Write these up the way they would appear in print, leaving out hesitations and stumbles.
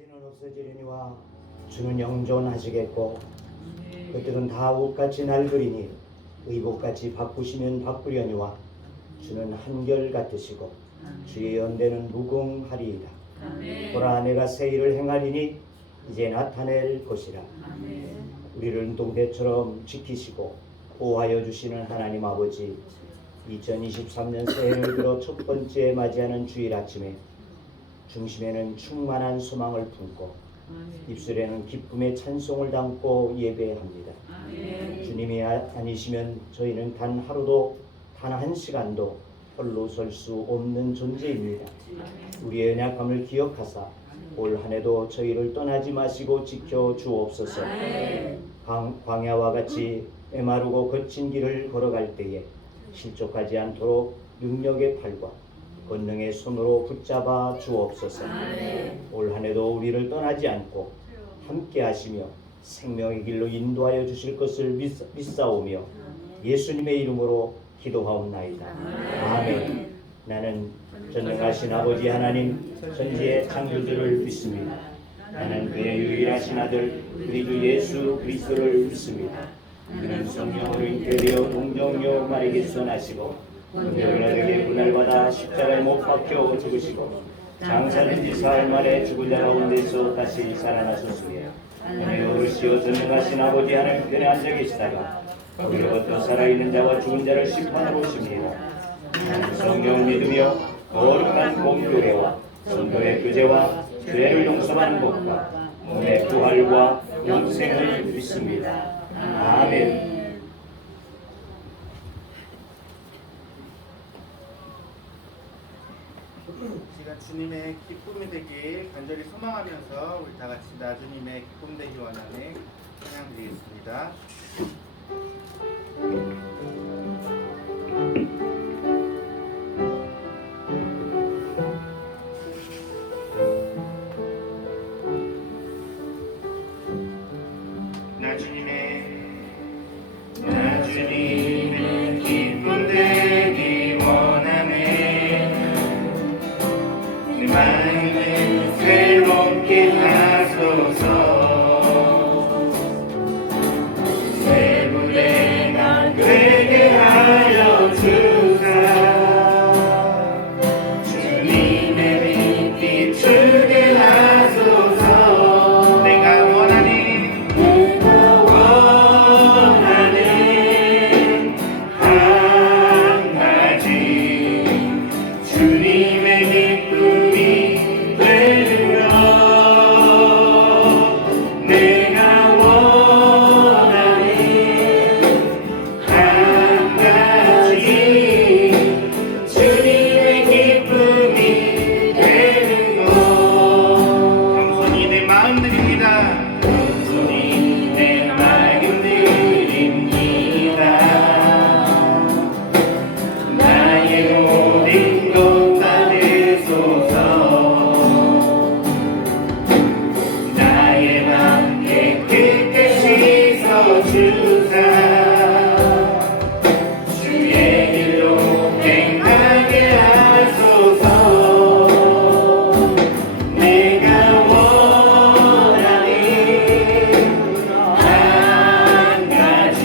먼지는 없어지려니와 주는 영존하시겠고 그들은 다 옷같이 낡으리니 의복같이 바꾸시면 바꾸려니와 주는 한결같으시고 주의 연대는 무궁하리이다. 보라 내가 새 일을 행하리니 이제 나타낼 것이라. 우리를 눈동대처럼 지키시고 보호하여 주시는 하나님 아버지, 2023년 새해를 들어 첫 번째 맞이하는 주일 아침에 중심에는 충만한 소망을 품고 입술에는 기쁨의 찬송을 담고 예배합니다. 주님이 아니시면 저희는 단 하루도 단 한 시간도 홀로 설 수 없는 존재입니다. 우리의 연약함을 기억하사 올 한 해도 저희를 떠나지 마시고 지켜 주옵소서. 광야와 같이 메마르고 거친 길을 걸어갈 때에 실족하지 않도록 능력의 팔과 권능의 손으로 붙잡아 주옵소서. 올 한 해도 우리를 떠나지 않고 함께 하시며 생명의 길로 인도하여 주실 것을 믿사오며 예수님의 이름으로 기도하옵나이다. 아멘. 나는 전능하신 아버지 하나님 천지의 창조주를 믿습니다. 나는 그의 유일하신 아들 우리 주 예수 그리스도를 믿습니다. 그는 성령으로 잉태되어 동정녀 마리에게서 나시고 은혜를 분할받아 십자가에 못 박혀 죽으시고 장사된 지 사흘 만에 죽은 자 가운데서 다시 살아나셨으며 은혜 어르시어 전능하신 아버지 하나님 편에 앉아 계시다가 우리로부터 살아있는 자와 죽은 자를 심판하러 오십니다. 나는 성령을 믿으며 거룩한 공교회와 성도의 교제와 죄를 용서하는 것과 몸의 부활과 영생을 믿습니다. 아멘. 시간 주님의 기쁨이 되길 간절히 소망하면서 우리 다 같이 나 주님의 기쁨 되기 원하네 찬양 드리겠습니다. 나 주님의 기쁨 되기 원하네. 내 마음을 새롭게 하소서. 새 무대 나 되게 하여 주사. 주님의 빛 비추게 하소서. 내가 원하는 한 가지 주님의 기쁨이 되는 것. 내가 원하는 한 가지 주님의 기쁨이 되는 것. 겸손히 내 마음 드립니다. 겸손히 내 마음 드립니다. 나의 모든 것 다 되소서. 나의 맘에 끝까지 서주사. 주의 길로 행하게 하소서. 내가 원하는 한 가지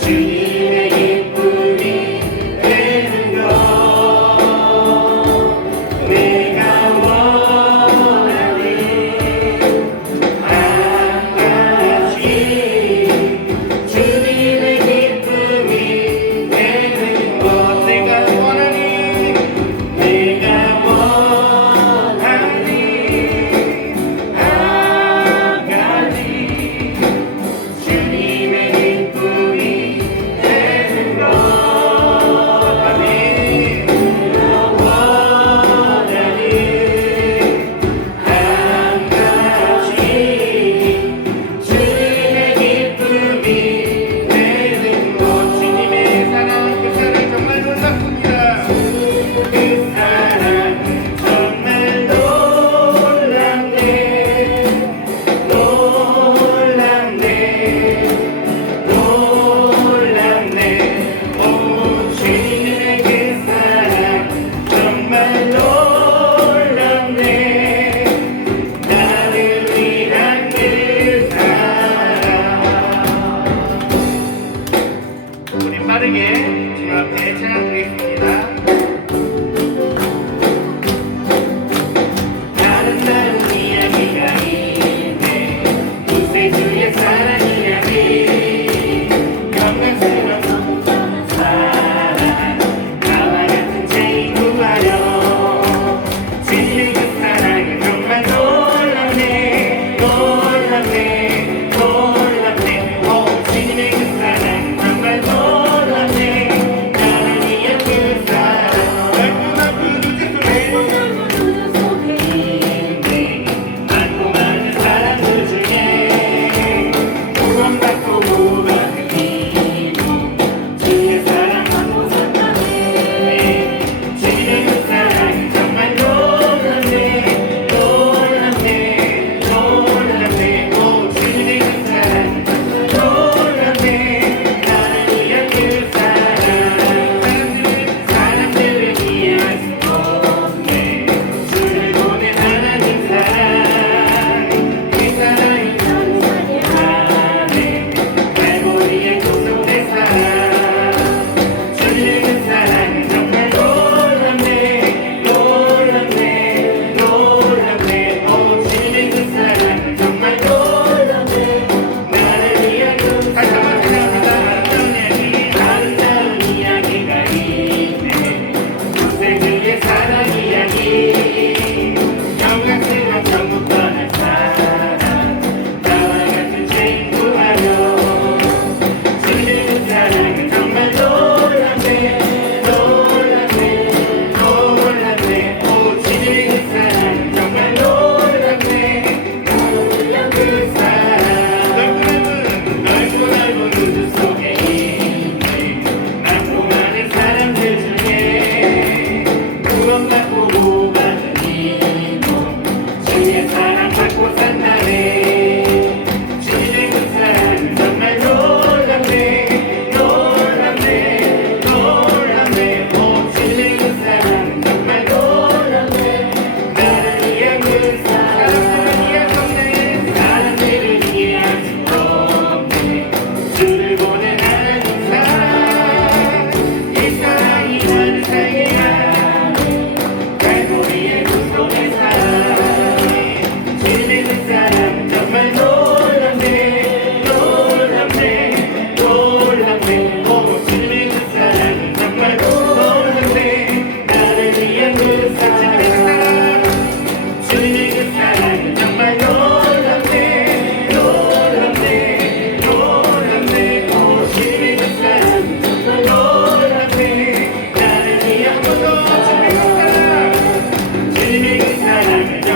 주님의 기쁨이 되는 것.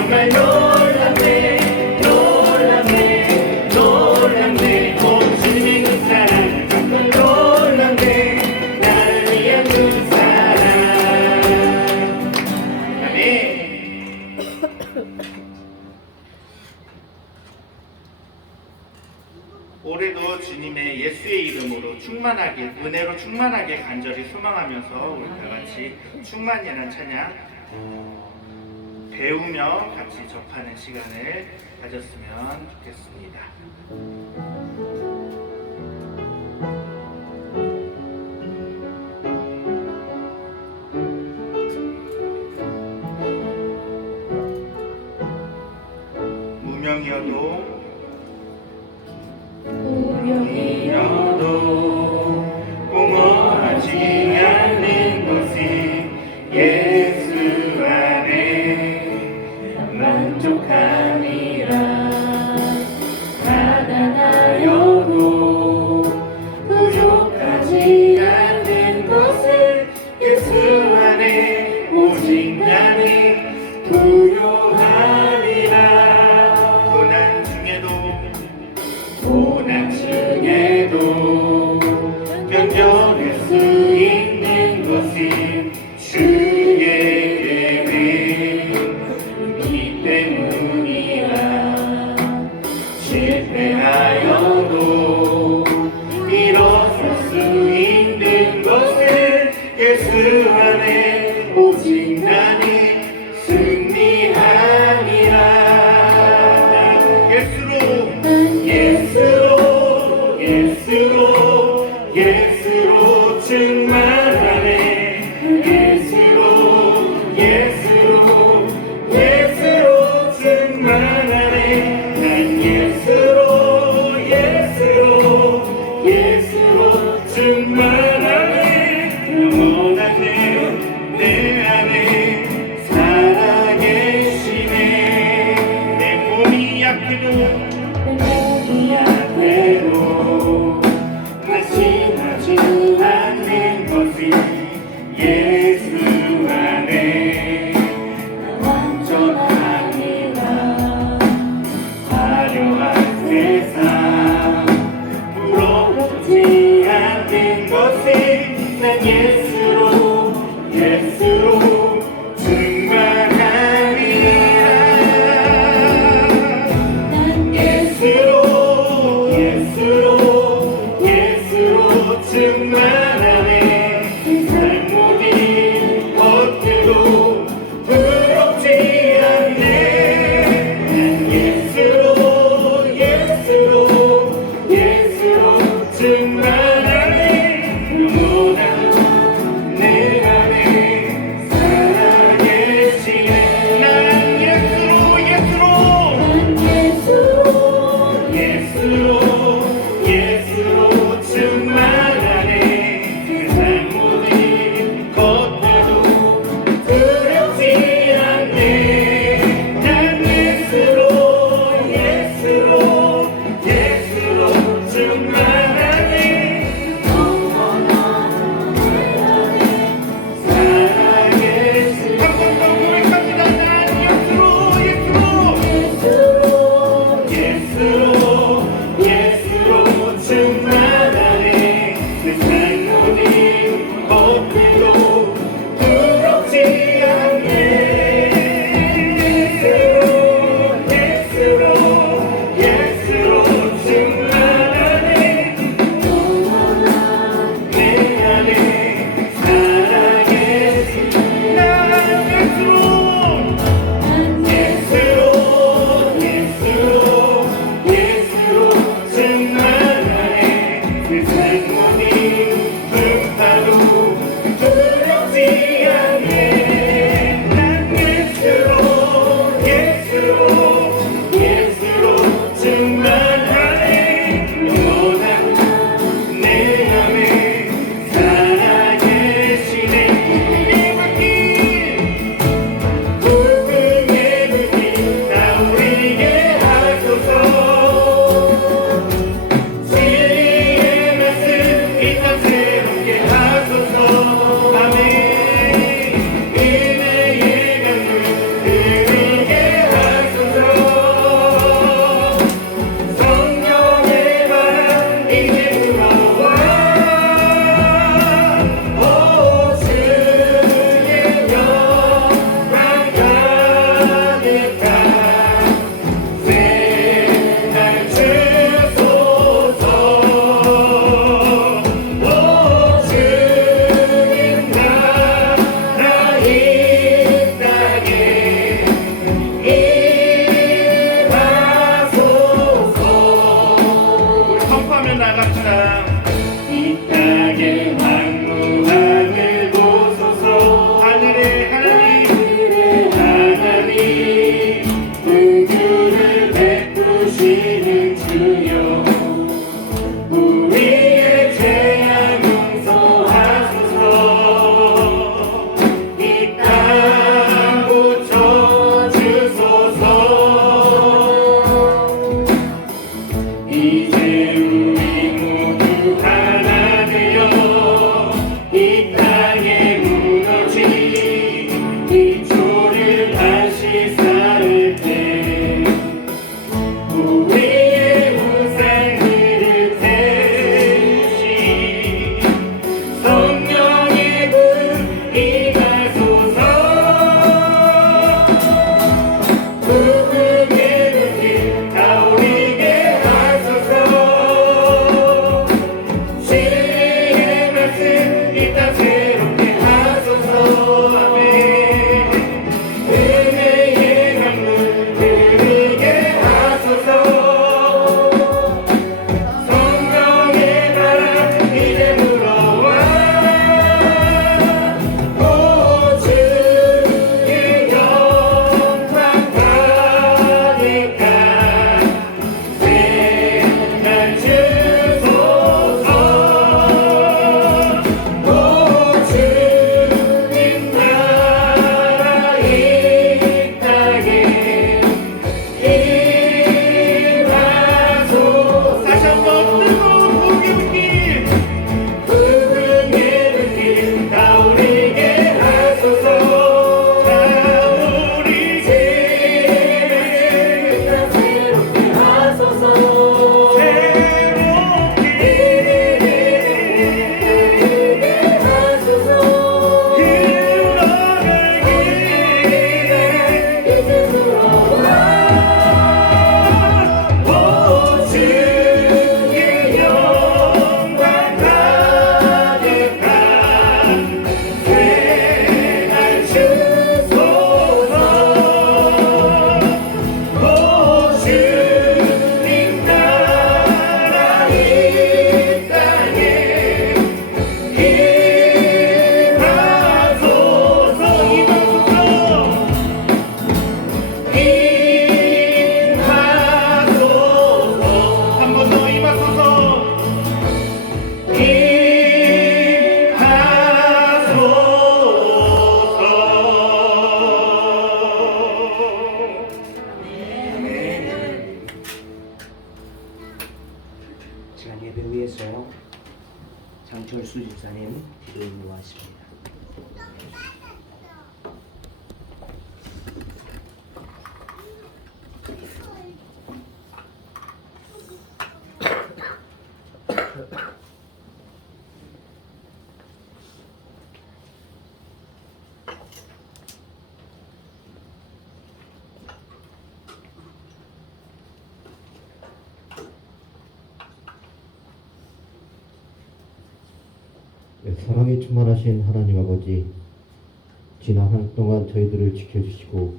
정말 놀랍네 놀랍네 놀랍네 오 주님의 그 사랑 정말 놀랍네 나를 위한 그 사랑 아멘. 올해도 주님의 예수의 이름으로 충만하게 은혜로 충만하게 간절히 소망하면서 우리 다 같이 충만이라는 찬양 배우며 같이 접하는 시간을 가졌으면 좋겠습니다. 무명이어도 공허하지 않는 곳이 예수 안에 만족함이라 가난하여도 부족하지 않는 곳을 예수 안에 오직 나는 부요함이라 고난 중에도 견뎌낼 수 있는 것이 주의 은혜이기 때문이라 실패하여도 일어설 수 있는 것은 예수 안에 오직 나는 승리함이라 예수로 충만하네 예수로 충만하네 난 예수로 충만하네 영원하네 내 안에 살아계시네 내 몸이 약해도 낙심하지 않는 것이 예수 안에 안철수 집사님 기도인도하십니다. 사랑이 충만하신 하나님 아버지, 지난 한 해 동안 저희들을 지켜주시고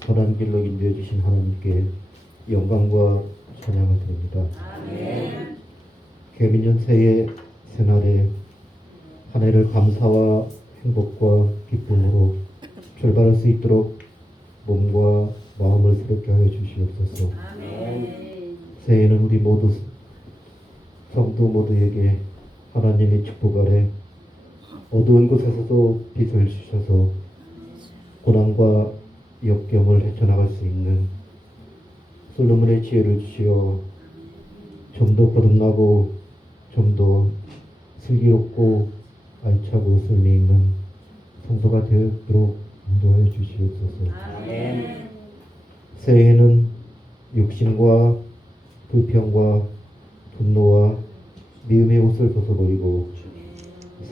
선한 길로 인도해 주신 하나님께 영광과 찬양을 드립니다. 아멘. 개미년 새해 새날에 한 해를 감사와 행복과 기쁨으로 출발할 수 있도록 몸과 마음을 새롭게 하여 주시옵소서. 아멘. 새해는 우리 모두 성도 모두에게 하나님의 축복 아래 어두운 곳에서도 빛을 주셔서 고난과 역경을 헤쳐나갈 수 있는 솔로몬의 지혜를 주시어 좀 더 거듭나고 좀 더 슬기롭고 알차고 승리 있는 성도가 되도록 인도하여 주시옵소서. 아멘. 새해에는 욕심과 불평과 분노와 미움의 옷을 벗어버리고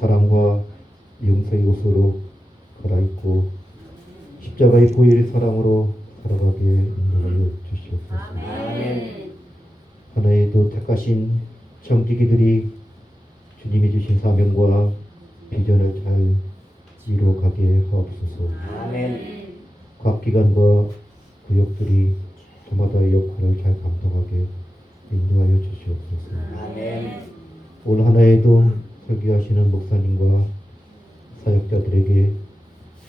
사랑과 용서의 옷으로 갈아입고 십자가의 보혈의 사랑으로 살아가게 인도하여 주시옵소서. 아멘. 하나에도 택하신 정직이들이 주님이 주신 사명과 비전을 잘 이루어가게 하옵소서. 아멘. 각 기관과 구역들이 저마다의 역할을 잘 감당하게 인도하여 주시옵소서. 아멘. 올 한 해에도 설교하시는 목사님과 사역자들에게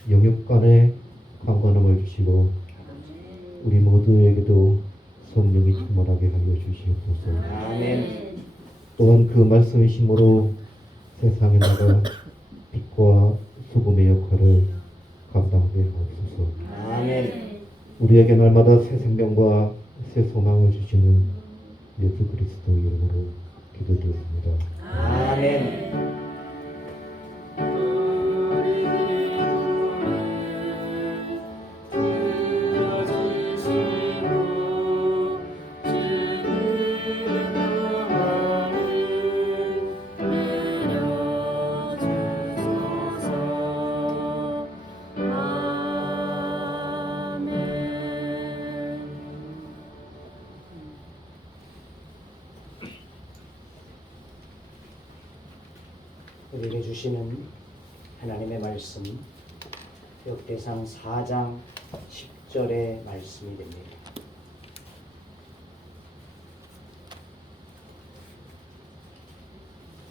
영역 간의 강건함을 주시고 우리 모두에게도 성령이 충만하게 하여 주시옵소서. 아멘. 또한 그 말씀의 힘으로 세상에 나가 빛과 소금의 역할을 감당하게 하옵소서. 아멘. 우리에게 날마다 새 생명과 새 소망을 주시는 예수 그리스도 이름으로 기도드렸습니다. 아멘. 우리에게 주시는 하나님의 말씀 역대상 4장 10절의 말씀이 됩니다.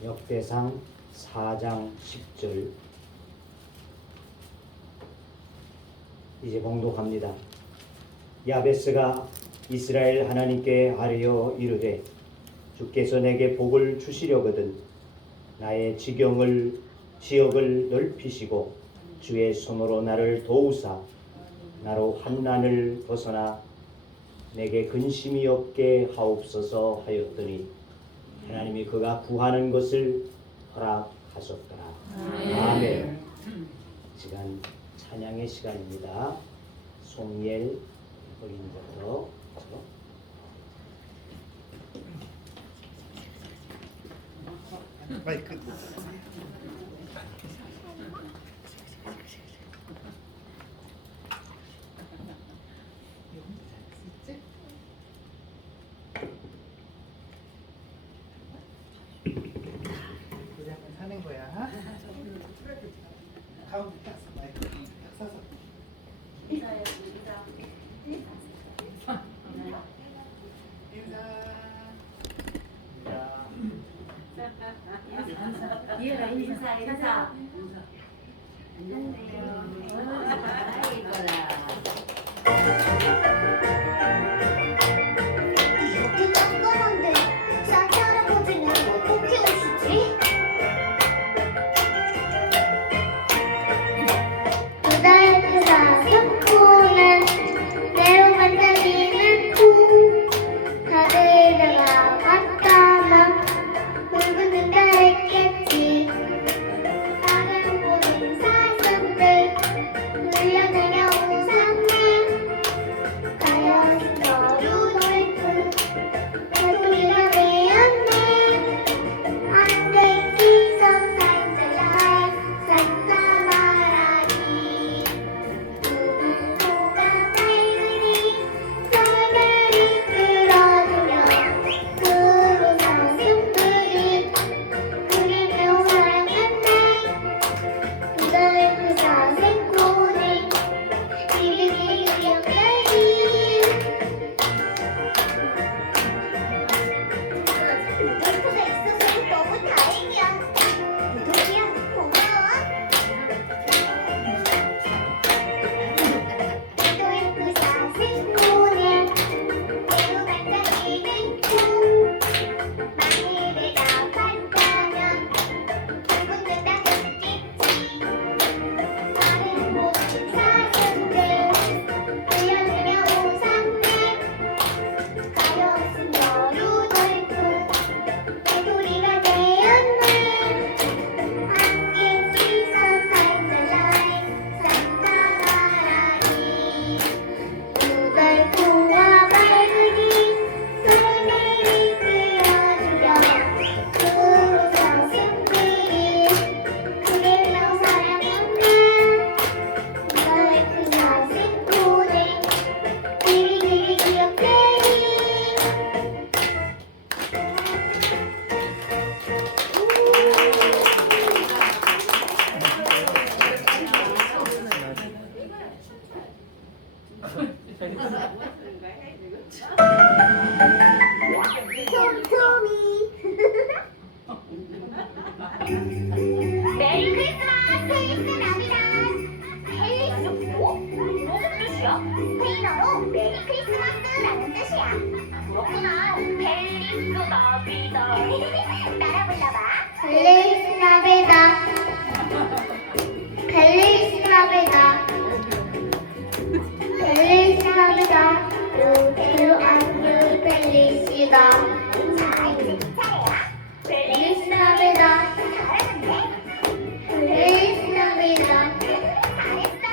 역대상 4장 10절 이제 봉독합니다. 야베스가 이스라엘 하나님께 아뢰어 이르되 주께서 내게 복을 주시려거든 나의 지역을 넓히시고 주의 손으로 나를 도우사 나로 환난을 벗어나 내게 근심이 없게 하옵소서 하였더니 하나님이 그가 구하는 것을 허락하셨더라. 아멘. 시간 찬양의 시간입니다. 송예엘 어린이부터 마이크. 그냥 하는 거야. 가운데 딱 마이크 딱 서서. 얘가 인사. 이렇게 깜깜한데 산타 할아버지는 어떻게 오시지? 그달 그다 삼코나 메리 크리스마스 펠리스 나비다드. 펠리스 무슨 뜻이야? 스페인어로 메리 크리스마스라는 뜻이야. 그렇구나. 펠리스 나비다드. 따라 불러봐. 펠리스 나비다드. 펠리스 나비다드. 펠리스 나비다드. Pero año felicidad. 자, 이제 네 차례야. Feliz Navidad. 잘하는데? Feliz Navidad. 잘했어.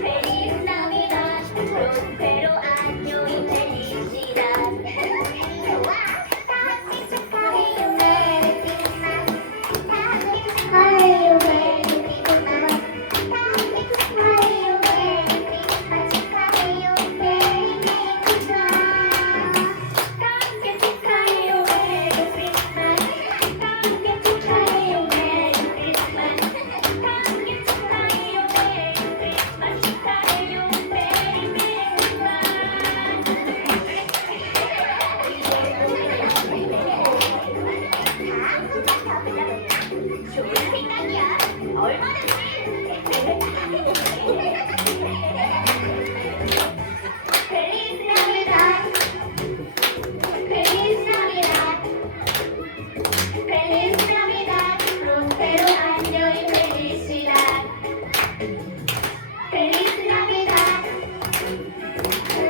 Feliz Navidad. Prospero año y felicidad. 좋아. 다 같이 축하해요. Merry Christmas. 다 같이 축하해요. Merry Christmas. 다 같이 축하해요. Merry Christmas. 축하해요. Merry Christmas. 다 함께 축하해요. Merry Christmas. 다 함께 축하해요. Merry Christmas. 다 함께 축하해요. Merry Christmas. 축하해요. Merry Christmas. 좋은 생각이야. 얼마든지. Feliz Navidad. Feliz Navidad. Feliz Navidad. Prospero año y felicidad. Feliz Navidad.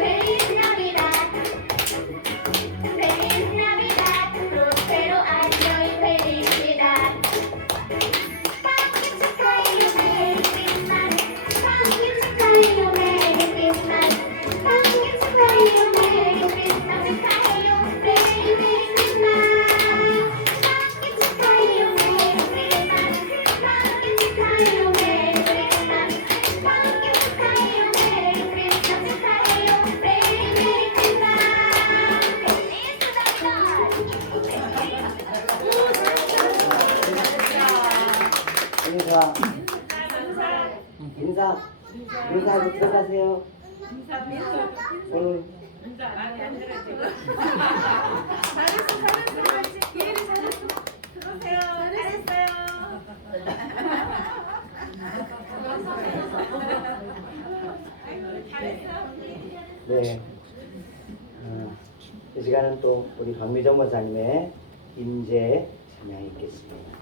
Feliz Navidad. Feliz Navidad. Prospero año y felicidad. 함께 축하해요. Merry Christmas. 함께 축하해요. Merry Christmas. 함께 축하해요. Merry Christmas. 축하해요. Merry Christmas. 함께 축하해요. Merry Christmas. 함께 축하해요. Merry Christmas. 함께 축하해요. Merry Christmas. 축하해요. Merry Christmas. 인사하고 들어가세요. 오늘 네. 이 시간은 또 우리 박미정 권사님의 임재 찬양이 있겠습니다.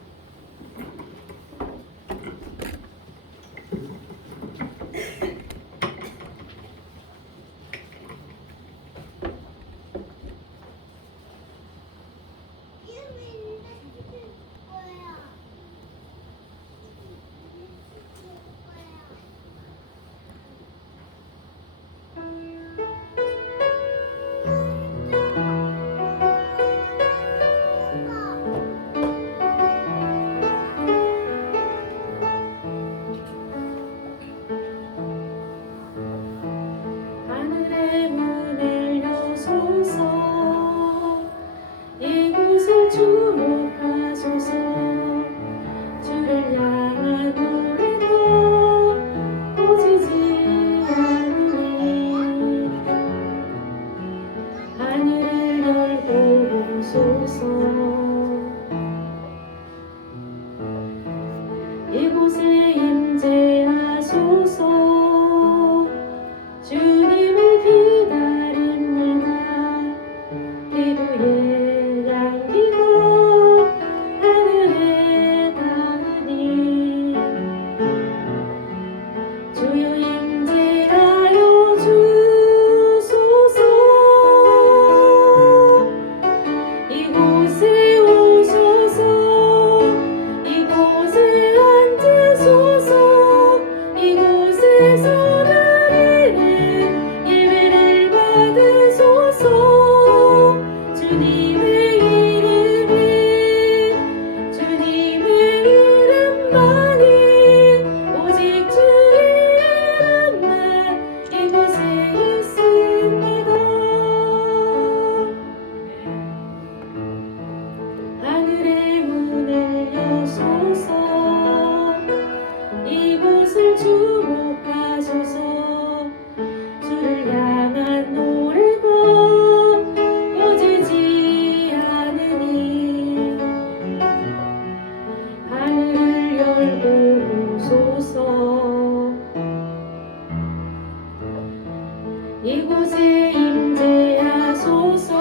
이곳에 임재하소서.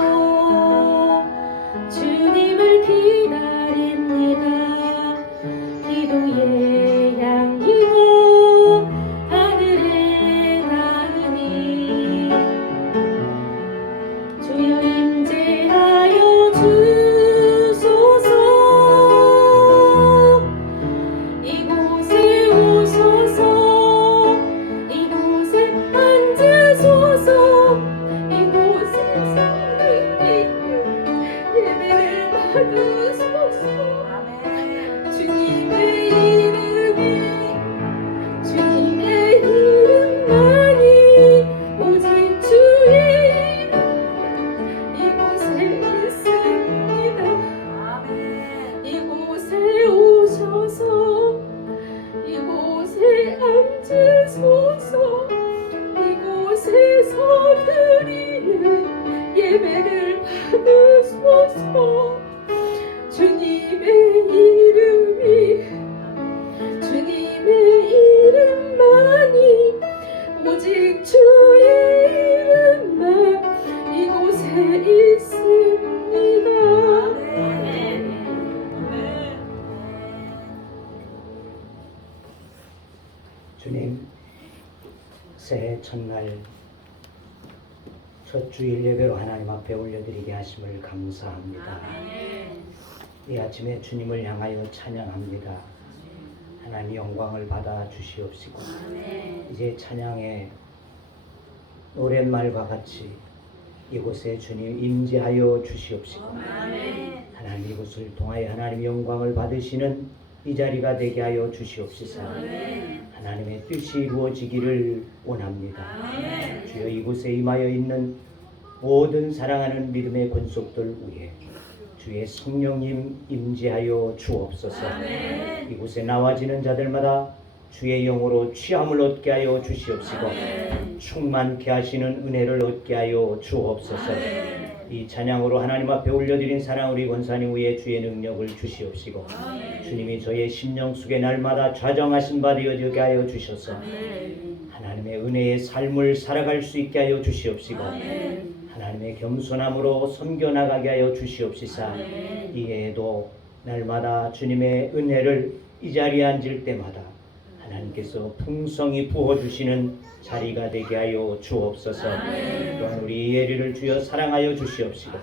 주님을 기다립니다. 기도의 향기가 하늘에 닿으니 주여 임재하여 주소서. 이곳에 오소서. 이곳에 앉으소서. 이곳에서 예배를 받으소서. 주님의 이름이 주님의 이름만이 오직 주의 이름 이곳에 있습니다. 이곳에 오셔서 이곳에 앉으소서. 이곳에서 드리는 예배를 받으소서. 주님의 이름이 주님의 이름만이 오직 주의 이름만 이곳에 있습니다. 주님, 새해 첫날 첫 주일 예배로 하나님 앞에 올려드리게 하심을 감사합니다. 이 아침에 주님을 향하여 찬양합니다. 하나님 영광을 받아 주시옵시고 이제 찬양의 노랫말과 같이 이곳에 주님 임재하여 주시옵시고 하나님 이곳을 통하여 하나님 영광을 받으시는 이 자리가 되게 하여 주시옵시사. 하나님의 뜻이 이루어지기를 원합니다. 주여 이곳에 임하여 있는 모든 사랑하는 믿음의 권속들 위에 주의 성령님 임재하여 주옵소서. 이곳에 나와지는 자들마다 주의 영으로 취함을 얻게 하여 주시옵시고 충만케 하시는 은혜를 얻게 하여 주옵소서. 이 찬양으로 하나님 앞에 올려드린 사랑 우리 권사님 위에 주의 능력을 주시옵시고 주님이 저의 심령 속에 날마다 좌정하신 바 되어지게 하여 주셔서 하나님의 은혜의 삶을 살아갈 수 있게 하여 주시옵시고 하나님의 겸손함으로 섬겨나가게 하여 주시옵시사. 이에도 날마다 주님의 은혜를 이 자리에 앉을 때마다 하나님께서 풍성히 부어주시는 자리가 되게 하여 주옵소서. 또한 우리 예리를 주여 사랑하여 주시옵시고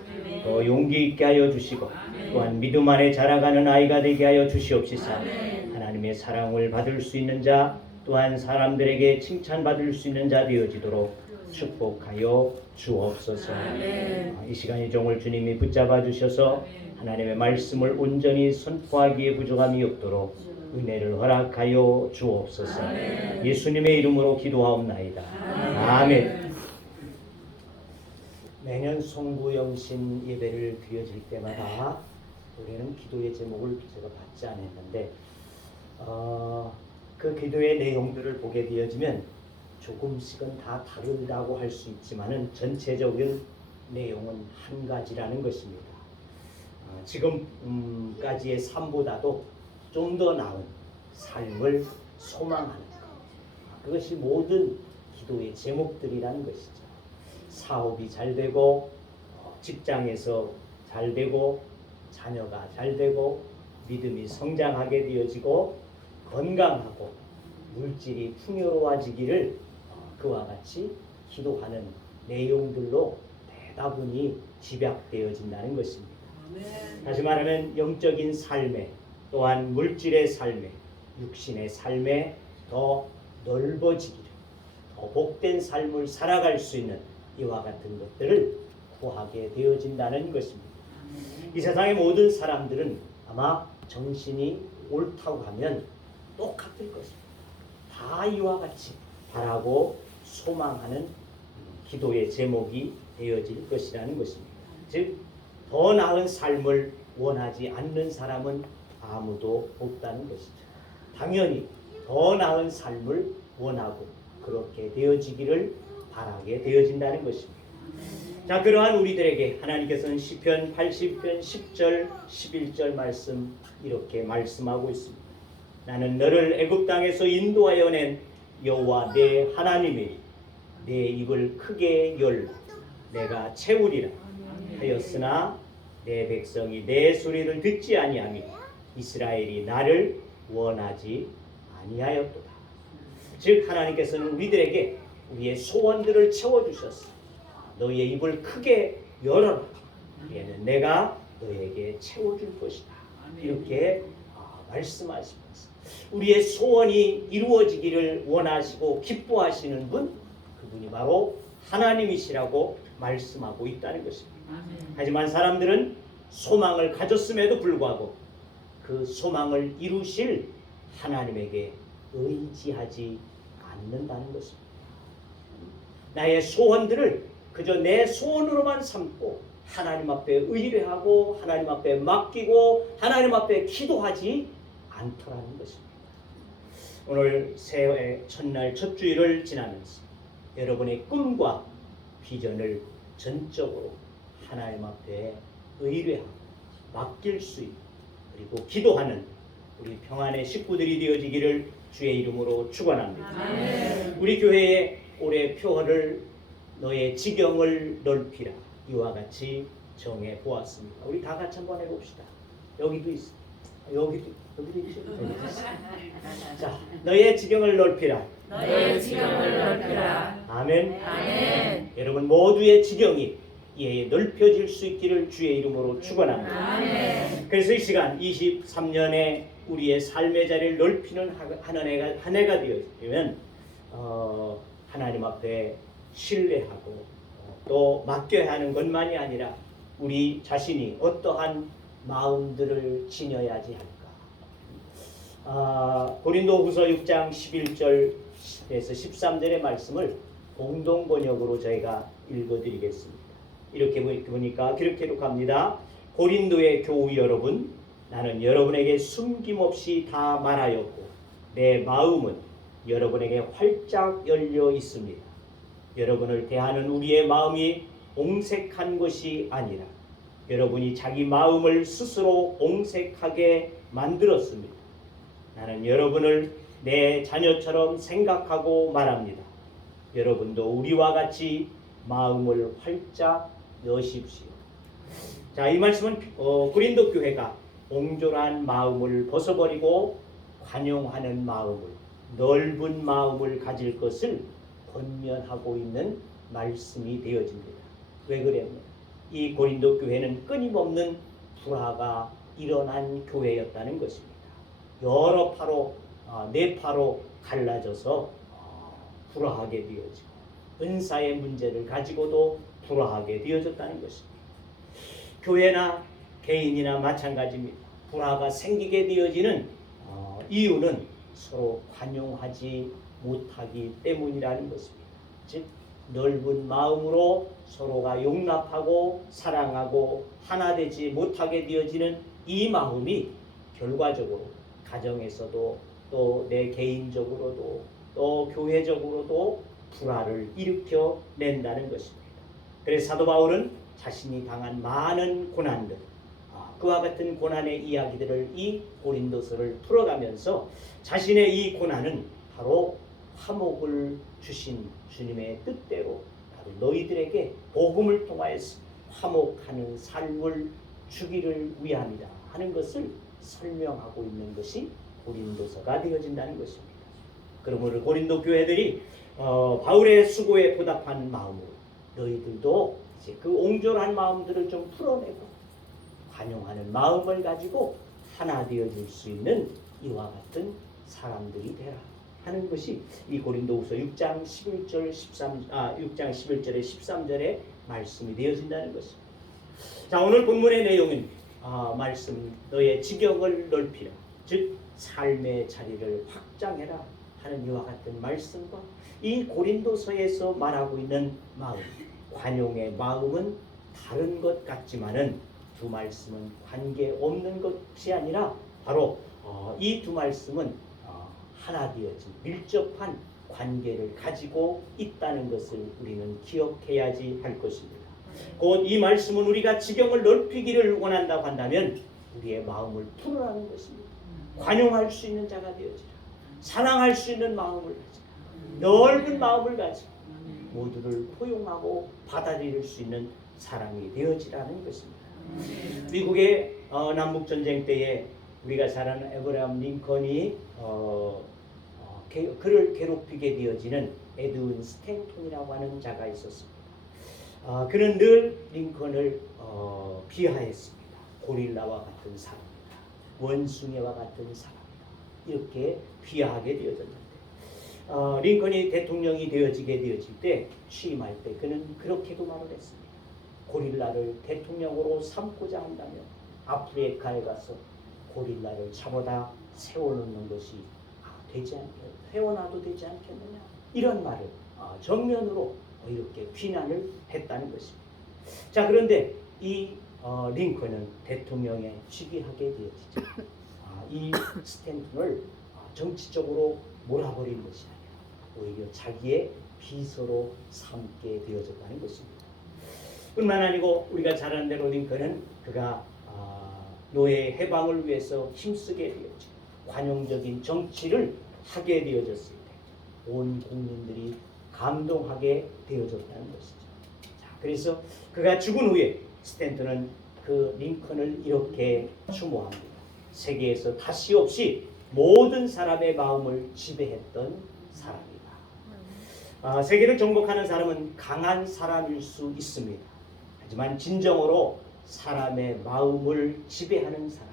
또 용기 있게 하여 주시고 또한 믿음 안에 자라가는 아이가 되게 하여 주시옵시사. 하나님의 사랑을 받을 수 있는 자 또한 사람들에게 칭찬받을 수 있는 자 되어지도록 축복하여 주옵소서. 이 시간 이 종을 주님이 붙잡아 주셔서 하나님의 말씀을 온전히 선포하기에 부족함이 없도록 은혜를 허락하여 주옵소서. 예수님의 이름으로 기도하옵나이다. 아멘. 매년 송구영신 예배를 드려질 때마다 올해는 기도의 제목을 제가 받지 않았는데 그 기도의 내용들을 보게 되어지면 조금씩은 다 다르다고 할 수 있지만은 전체적인 내용은 한 가지라는 것입니다. 지금까지의 삶보다도 좀 더 나은 삶을 소망하는 것. 그것이 모든 기도의 제목들이라는 것이죠. 사업이 잘 되고 직장에서 잘 되고 자녀가 잘 되고 믿음이 성장하게 되어지고 건강하고 물질이 풍요로워지기를 그와 같이 기도하는 내용들로 대다분히 집약되어진다는 것입니다. 다시 말하면 영적인 삶에 또한 물질의 삶에 육신의 삶에 더 넓어지기를 더 복된 삶을 살아갈 수 있는 이와 같은 것들을 구하게 되어진다는 것입니다. 이 세상의 모든 사람들은 아마 정신이 옳다고 하면 똑같을 것입니다. 다 이와 같이 바라고 소망하는 기도의 제목이 되어질 것이라는 것입니다. 즉, 더 나은 삶을 원하지 않는 사람은 아무도 없다는 것이죠. 당연히 더 나은 삶을 원하고 그렇게 되어지기를 바라게 되어진다는 것입니다. 자, 그러한 우리들에게 하나님께서는 시편 80편 10절 11절 말씀 이렇게 말씀하고 있습니다. 나는 너를 애굽 땅에서 인도하여 낸 여호와 내 하나님이 내 입을 크게 열라 내가 채우리라 하였으나 내 백성이 내 소리를 듣지 아니하며 이스라엘이 나를 원하지 아니하였도다. 즉 하나님께서는 우리들에게 우리의 소원들을 채워주셨어. 너희의 입을 크게 열어라. 얘는 내가 너에게 채워줄 것이다. 이렇게 말씀하시면서 우리의 소원이 이루어지기를 원하시고 기뻐하시는 분, 그분이 바로 하나님이시라고 말씀하고 있다는 것입니다. 하지만 사람들은 소망을 가졌음에도 불구하고 그 소망을 이루실 하나님에게 의지하지 않는다는 것입니다. 나의 소원들을 그저 내 소원으로만 삼고 하나님 앞에 의뢰하고 하나님 앞에 맡기고 하나님 앞에 기도하지 않더라는 것입니다. 오늘 새해 첫날 첫 주일을 지나면서 여러분의 꿈과 비전을 전적으로 하나님 앞에 의뢰하고 맡길 수 있는 그리고 기도하는 우리 평안의 식구들이 되어지기를 주의 이름으로 축원합니다. 우리 교회의 올해 표어를 너의 지경을 넓히라 이와 같이 정해 보았습니다. 우리 다 같이 한번 해봅시다. 여기도 있어. 여기도 있죠. 자, 너의 지경을 넓히라. 너의 지경을 넓히라. 아멘. 아멘. 여러분 모두의 지경이 예, 넓혀질 수 있기를 주의 이름으로 축원합니다. 아멘. 그래서 이 시간 23년에 우리의 삶의 자리를 넓히는 한 해가 되어지면 하나님 앞에 신뢰하고 또 맡겨야 하는 것만이 아니라 우리 자신이 어떠한 마음들을 지녀야지 할까. 고린도후서 6장 11절에서 13절의 말씀을 공동 번역으로 저희가 읽어드리겠습니다. 이렇게 보니까 그렇게 기록합니다. 고린도의 교우 여러분, 나는 여러분에게 숨김없이 다 말하였고 내 마음은 여러분에게 활짝 열려 있습니다. 여러분을 대하는 우리의 마음이 옹색한 것이 아니라 여러분이 자기 마음을 스스로 옹색하게 만들었습니다. 나는 여러분을 내 자녀처럼 생각하고 말합니다. 여러분도 우리와 같이 마음을 활짝 여십시오. 자, 이 말씀은 고린도 교회가 옹졸한 마음을 벗어버리고 관용하는 마음을, 넓은 마음을 가질 것을 권면하고 있는 말씀이 되어집니다. 왜 그랬냐? 이 고린도 교회는 끊임없는 불화가 일어난 교회였다는 것입니다. 여러 파로, 네 파로 갈라져서 불화하게 되어지고 은사의 문제를 가지고도 불화하게 되어졌다는 것입니다. 교회나 개인이나 마찬가지입니다. 불화가 생기게 되어지는 이유는 서로 관용하지 못하기 때문이라는 것입니다. 즉 넓은 마음으로 서로가 용납하고 사랑하고 하나 되지 못하게 되어지는 이 마음이 결과적으로 가정에서도 또 내 개인적으로도 또 교회적으로도 불화를 일으켜 낸다는 것입니다. 그래서 사도 바울은 자신이 당한 많은 고난들, 그와 같은 고난의 이야기들을 이 고린도서를 풀어가면서 자신의 이 고난은 바로 화목을 주신 주님의 뜻대로 바로 너희들에게 복음을 통하여서 화목하는 삶을 주기를 위함이다 하는 것을 설명하고 있는 것이 고린도서가 되어진다는 것입니다. 그러므로 고린도 교회들이 바울의 수고에 보답한 마음으로 너희들도 이제 그 옹졸한 마음들을 좀 풀어내고 관용하는 마음을 가지고 하나 되어질 수 있는 이와 같은 사람들이 되라 하는 것이 이 고린도후서 6장 11절에 13절의 말씀이 되어진다는 것입니다. 자, 오늘 본문의 내용은 말씀 너의 지경을 넓히라, 즉 삶의 자리를 확장해라 하는 이와 같은 말씀과 이 고린도서에서 말하고 있는 마음, 관용의 마음은 다른 것 같지만은 두 말씀은 관계없는 것이 아니라 바로 이 두 말씀은 하나 되어진 밀접한 관계를 가지고 있다는 것을 우리는 기억해야지 할 것입니다. 곧 이 말씀은 우리가 지경을 넓히기를 원한다고 한다면 우리의 마음을 풀어라는 것입니다. 관용할 수 있는 자가 되어지라. 사랑할 수 있는 마음을 가지라. 넓은 마음을 가지고 모두를 포용하고 받아들일 수 있는 사람이 되어지라는 것입니다. 미국의 남북전쟁 때에 우리가 잘 아는 에브라함 링컨이 그를 괴롭히게 되어지는 에드윈 스탠톤이라고 하는 자가 있었습니다. 그는 늘 링컨을 비하했습니다. 고릴라와 같은 사람이다. 원숭이와 같은 사람이다. 이렇게 비하하게 되어졌는데 링컨이 대통령이 되어지게 되어질 때 취임할 때 그는 그렇게도 말을 했습니다. 고릴라를 대통령으로 삼고자 한다면 아프리카에 가서 고릴라를 잡아다 세워놓는 것이 세워놔도 되지 않겠느냐, 이런 말을 정면으로 이렇게 비난을 했다는 것입니다. 자, 그런데 이 링컨은 대통령에 즉위하게 되어지죠. 이 스탠턴을 정치적으로 몰아버린 것이 아니라 오히려 자기의 비서로 삼게 되어졌다는 것입니다. 뿐만 아니고 우리가 잘 아는 대로 링컨은 그가 노예 해방을 위해서 힘쓰게 되었죠. 관용적인 정치를 하게 되어졌을 때 온 국민들이 감동하게 되어졌다는 것이죠. 자, 그래서 그가 죽은 후에 스탠턴은 그 링컨을 이렇게 추모합니다. 세계에서 다시 없이 모든 사람의 마음을 지배했던 사람이다. 세계를 정복하는 사람은 강한 사람일 수 있습니다. 하지만 진정으로 사람의 마음을 지배하는 사람,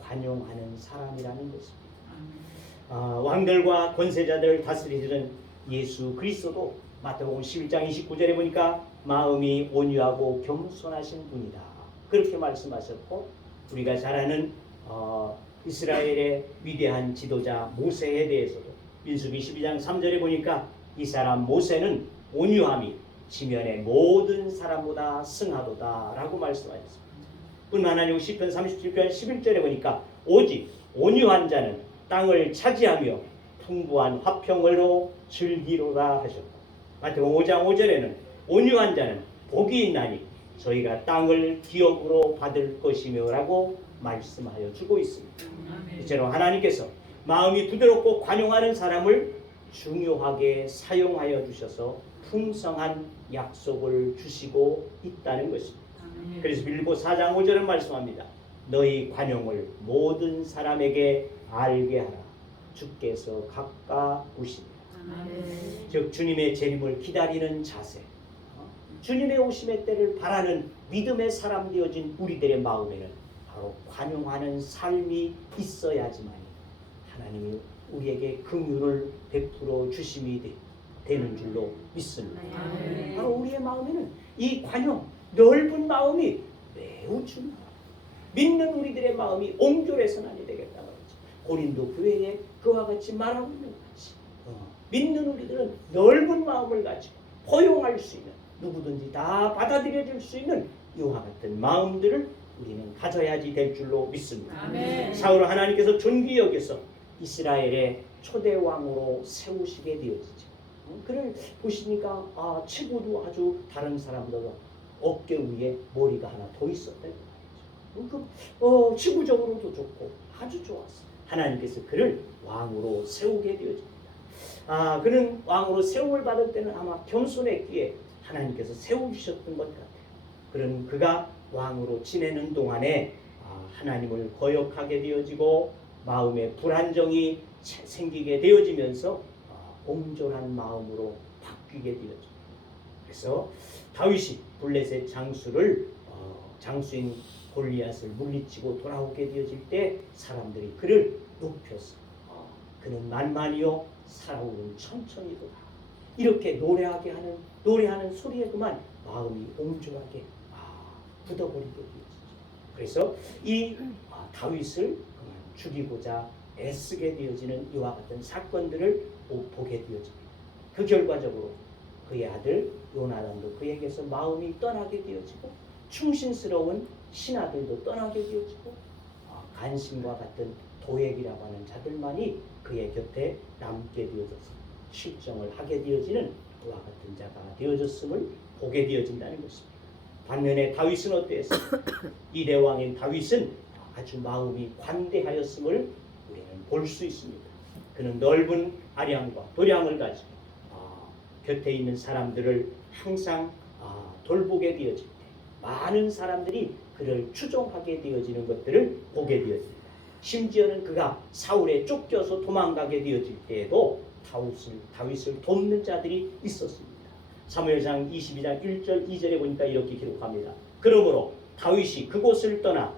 관용하는 사람이라는 것입니다. 왕들과 권세자들 다스리시는 예수 그리스도도 마태복음 11장 29절에 보니까 마음이 온유하고 겸손하신 분이다, 그렇게 말씀하셨고, 우리가 잘 아는 이스라엘의 위대한 지도자 모세에 대해서도 민수기 12장 3절에 보니까 이 사람 모세는 온유함이 지면의 모든 사람보다 승하도다 라고 말씀하셨습니다. 뿐만 아니고 시편 37편 11절에 보니까 오직 온유한 자는 땅을 차지하며 풍부한 화평으로 즐기로다 하셨고, 마태복음 5장 5절에는 온유한 자는 복이 있나니 저희가 땅을 기업으로 받을 것이며 라고 말씀하여 주고 있습니다. 이처럼 하나님께서 마음이 부드럽고 관용하는 사람을 중요하게 사용하여 주셔서 풍성한 약속을 주시고 있다는 것입니다. 그래서 빌립보 4장 5절은 말씀합니다. 너희 관용을 모든 사람에게 알게 하라. 주께서 가까우시니라. 즉 주님의 재림을 기다리는 자세, 주님의 오심의 때를 바라는 믿음의 사람 되어진 우리들의 마음에는 바로 관용하는 삶이 있어야지만 하나님이 우리에게 긍휼을 베풀어 주심이 되는 줄로 믿습니다. 바로 우리의 마음에는 이 관용, 넓은 마음이 매우 중요합니다. 믿는 우리들의 마음이 옹졸해서는 아니 되겠다 말이죠. 고린도 교회에 그와 같이 말하고 있는 것이 믿는 우리들은 넓은 마음을 가지고 포용할 수 있는, 누구든지 다 받아들여질 수 있는 이와 같은 마음들을 우리는 가져야지 될 줄로 믿습니다. 아멘. 사울을 하나님께서 존귀히 여겨서 이스라엘의 초대 왕으로 세우시게 되어지죠. 그를 보시니까 치고도 아주 다른 사람들과 어깨 위에 머리가 하나 더 있었다. 치부적으로도 좋고 아주 좋았어요. 하나님께서 그를 왕으로 세우게 되어집니다. 그는 왕으로 세움을 받을 때는 아마 겸손했기에 하나님께서 세우셨던 것 같아요. 그런 그가 왕으로 지내는 동안에 하나님을 거역하게 되어지고 마음에 불안정이 생기게 되어지면서 옹졸한 마음으로 바뀌게 되어집니다. 그래서 다윗이 블레셋 장수인 골리앗을 물리치고 돌아오게 되어질 때 사람들이 그를 높여서 그는 만만이요 살아오는 천천히도다, 이렇게 노래하는 소리에 그만 마음이 옹졸하게 굳어버리게 되어지죠. 그래서 이 다윗을 그만 죽이고자 애쓰게 되어지는 이와 같은 사건들을 보게 되어집니다. 그 결과적으로 그의 아들 요나단도 그에게서 마음이 떠나게 되어지고 충신스러운 신하들도 떠나게 되어지고 간신과 같은 도액이라고 하는 자들만이 그의 곁에 남게 되어져서 실정을 하게 되어지는 그와 같은 자가 되어졌음을 보게 되어진다는 것입니다. 반면에 다윗은 어땠습니까? 이대왕인 다윗은 아주 마음이 관대하였음을 우리는 볼 수 있습니다. 그는 넓은 아량과 도량을 가지고 곁에 있는 사람들을 항상 돌보게 되어질 때 많은 사람들이 그를 추종하게 되어지는 것들을 보게 되어집니다. 심지어는 그가 사울에 쫓겨서 도망가게 되어질 때에도 다윗을 돕는 자들이 있었습니다. 사무엘상 22장 1절 2절에 보니까 이렇게 기록합니다. 그러므로 다윗이 그곳을 떠나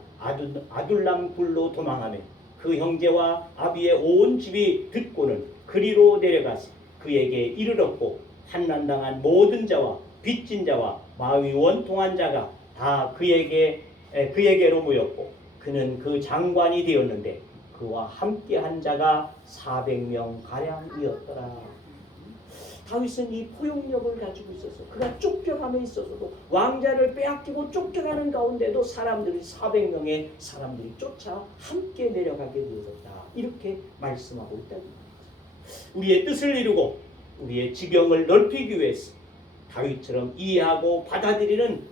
아둘람 굴로 도망하며 그 형제와 아비의 온 집이 듣고는 그리로 내려가서 그에게 이르렀고 환난당한 모든 자와 빚진 자와 마위 원통한 자가 다 그에게로 모였고 그는 그 장관이 되었는데 그와 함께한 자가 400명 가량이었더라. 다윗은 이 포용력을 가지고 있어서 그가 쫓겨감에 있어서도 왕자를 빼앗기고 쫓겨가는 가운데도 400명의 사람들이 쫓아 함께 내려가게 되어졌다. 이렇게 말씀하고 있다는 겁니다. 우리의 뜻을 이루고 우리의 지경을 넓히기 위해서 다윗처럼 이해하고 받아들이는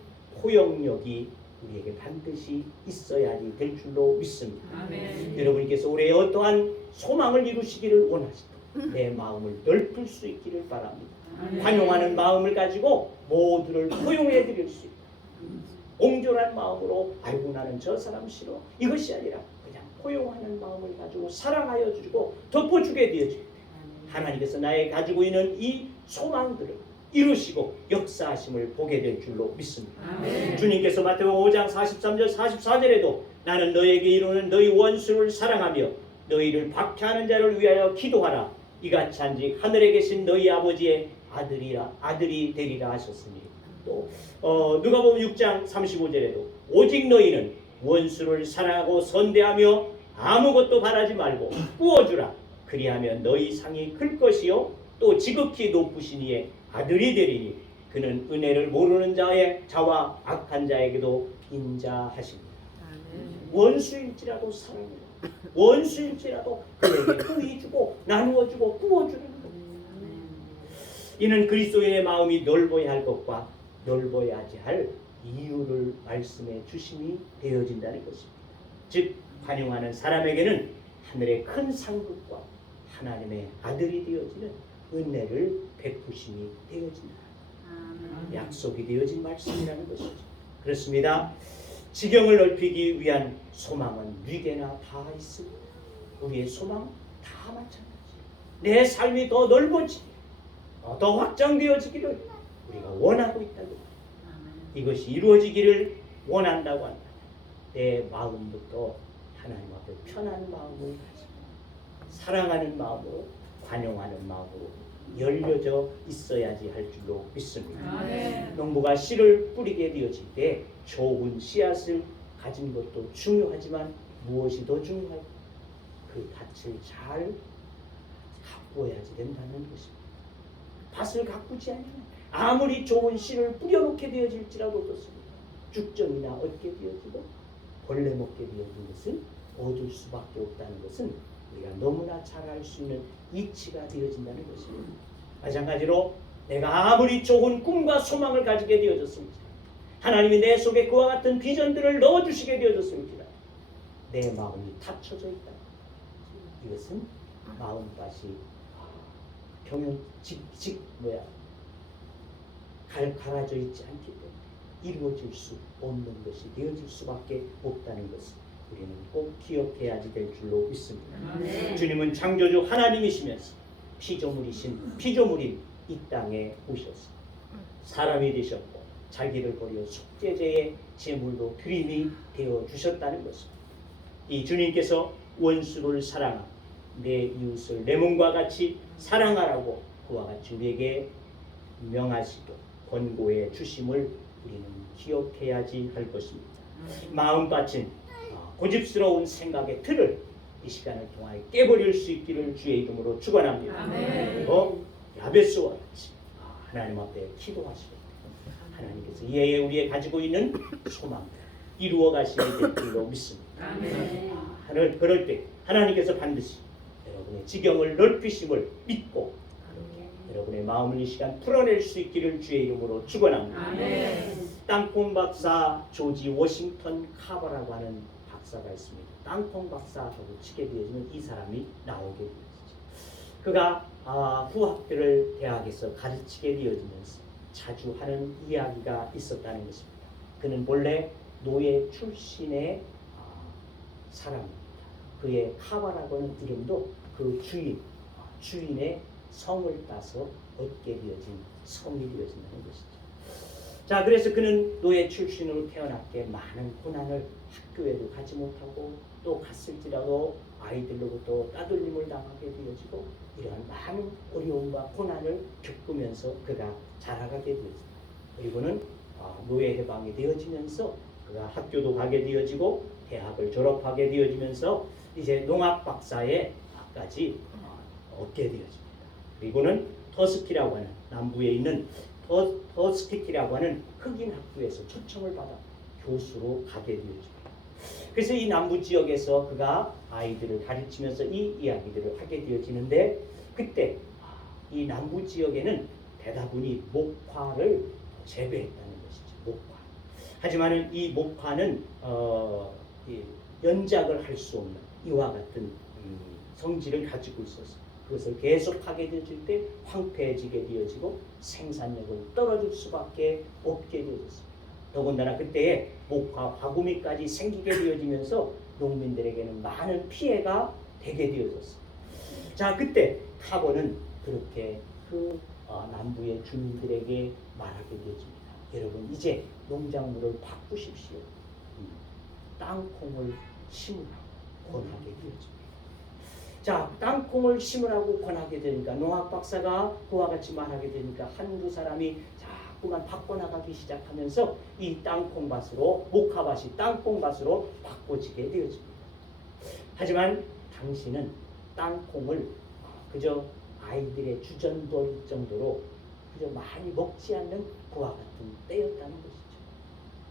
포용력이 우리에게 반드시 있어야지 될 줄로 믿습니다. 아멘. 여러분께서 올해 어떠한 소망을 이루시기를 원하시고 내 마음을 넓힐 수 있기를 바랍니다. 아멘. 관용하는 마음을 가지고 모두를 포용해 드릴 수 있고 옹졸한 마음으로 아이고 나는 저 사람 싫어 이것이 아니라 그냥 포용하는 마음을 가지고 사랑하여 주고 덮어주게 되어질 때 하나님께서 나의 가지고 있는 이 소망들을 이루시고 역사하심을 보게 될 줄로 믿습니다. 아멘. 주님께서 마태복음 5장 43절 44절에도 나는 너에게 이루는 너희 원수를 사랑하며 너희를 박해하는 자를 위하여 기도하라. 이같이 한즉 하늘에 계신 너희 아버지의 아들이 되리라 하셨으니 또 누가복음 6장 35절에도 오직 너희는 원수를 사랑하고 선대하며 아무것도 바라지 말고 꾸어주라. 그리하면 너희 상이 클 것이요 또 지극히 높으신 이의 아들이 되리니 그는 은혜를 모르는 자와 악한 자에게도 인자하십니다. 원수일지라도 사랑해라. 원수일지라도 그에게 후히 주고 나누어주고 꾸어주는 것. 이는 그리스도인의 마음이 넓어야 할 것과 넓어야 할 이유를 말씀해 주심이 되어진다는 것입니다. 즉 관용하는 사람에게는 하늘의 큰 상급과 하나님의 아들이 되어지는 은혜를 베푸심이 되어진다. 약속이 되어진 말씀이라는 것이죠. 그렇습니다. 지경을 넓히기 위한 소망은 위계나 다 있습니다. 우리의 소망 다 마찬가지. 내 삶이 더 넓어지기, 더 확장되어지기를 우리가 원하고 있다고. 이것이 이루어지기를 원한다고 한다. 내 마음부터 하나님 앞에 편한 마음을 가지고 사랑하는 마음으로 관용하는 마음으로 열려져 있어야지 할 줄로 믿습니다. 아멘. 농부가 씨를 뿌리게 되어질 때 좋은 씨앗을 가진 것도 중요하지만 무엇이 더 중요할까? 그 밭을 잘 가꾸어야지 된다는 것입니다. 밭을 가꾸지 않으면 아무리 좋은 씨를 뿌려놓게 되어질지라도 어떻습니까? 죽정이나 얻게 되어지고 벌레 먹게 되어진 것은 얻을 수밖에 없다는 것은 우리가 너무나 잘 알 수 있는 이치가 되어진다는 것입니다. 마찬가지로 내가 아무리 좋은 꿈과 소망을 가지게 되어졌습니다. 하나님이 내 속에 그와 같은 비전들을 넣어주시게 되어졌습니다. 내 마음이 닫혀져 있다. 이것은 마음밭이 갈아져 있지 않기 때문에 이루어질 수 없는 것이 되어질 수밖에 없다는 것을 우리는 꼭 기억해야지 될 줄로 믿습니다. 아멘. 주님은 창조주 하나님이시면서 피조물인 이 땅에 오셔서 사람이 되셨고 자기를 버려 속죄제의 제물로 드림이 되어 주셨다는 것입니다. 이 주님께서 원수를 사랑하고 내 이웃을 내 몸과 같이 사랑하라고 그와 같이 우리에게 명하시고 권고해 주심을 우리는 기억해야지 할 것입니다. 마음밭은 고집스러운 생각의 틀을 이 시간을 통하여 깨버릴 수 있기를 주의 이름으로 축원합니다. 아멘. 야베스와 같이 하나님 앞에 기도하시고 하나님께서 예에 우리의 가지고 있는 소망을 이루어 가시게 될 줄로 믿습니다. 아멘. 그럴 때 하나님께서 반드시 여러분의 지경을 넓히심을 믿고 여러분의 마음을 이 시간 풀어낼 수 있기를 주의 이름으로 축원합니다. 아멘. 땅콩 박사 조지 워싱턴 카버라고 하는 박사가 있습니다. 땅콩 박사라고 치게 되어지는 이 사람이 나오게 되었죠. 그가 후학들을 대학에서 가르치게 되어지면서 자주 하는 이야기가 있었다는 것입니다. 그는 본래 노예 출신의 사람입니다. 그의 카바라고는 이름도 그 주인의 성을 따서 얻게 되어진 성이 되어진다는 것이죠. 자, 그래서 그는 노예 출신으로 태어났기에 많은 고난을 학교에도 가지 못하고 또 갔을지라도 아이들로부터 따돌림을 당하게 되어지고 이러한 많은 어려움과 고난을 겪으면서 그가 자라가게 되었습니다. 그리고는 노예 해방이 되어지면서 그가 학교도 가게 되어지고 대학을 졸업하게 되어지면서 이제 농학 박사에까지 얻게 되어집니다. 그리고는 터스키라고 하는 남부에 있는 터스키키라고 하는 흑인 학교에서 초청을 받아 교수로 가게 되어집니다. 그래서 이 남부 지역에서 그가 아이들을 가르치면서 이 이야기들을 하게 되어지는데 그때 이 남부 지역에는 대다분히 목화를 재배했다는 것이죠. 목화. 하지만은 이 목화는 연작을 할 수 없는 이와 같은 성질을 가지고 있어서 그것을 계속하게 되어질 때 황폐해지게 되어지고 생산력을 떨어질 수밖에 없게 되어졌습니다. 더군다나 그때에 목화 화구미까지 생기게 되어지면서 농민들에게는 많은 피해가 되게 되어졌습니다. 자, 그때 카본은 그렇게 그 남부의 주민들에게 말하게 되어집니다. 여러분, 이제 농작물을 바꾸십시오. 땅콩을 심으라고 권하게 되어집니다. 자, 땅콩을 심으라고 권하게 되니까 농학 박사가 그와 같이 말하게 되니까 한두 사람이 자꾸만 바꿔나가기 시작하면서 이 땅콩밭으로 목화밭이 땅콩밭으로 바꿔지게 되어집니다. 하지만 당신은 땅콩을 그저 아이들의 주전부릴 정도로 그저 많이 먹지 않는 그와 같은 때였다는 것이죠.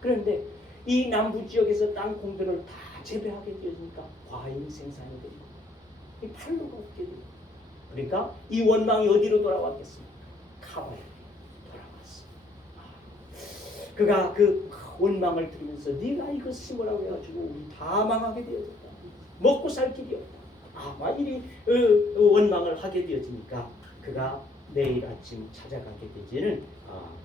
그런데 이 남부 지역에서 땅콩들을 다 재배하게 되니까 과잉 생산이 되고 이 팔로가 없게 되고 그러니까 이 원망이 어디로 돌아왔겠습니까? 카바에게 돌아왔습니다. 그가 그 원망을 들으면서 네가 이거 심으라고 해가지고 우리 다 망하게 되어졌다. 먹고 살 길이 없다. 이리 원망을 하게 되어지니까 그가 내일 아침 찾아가게 되지는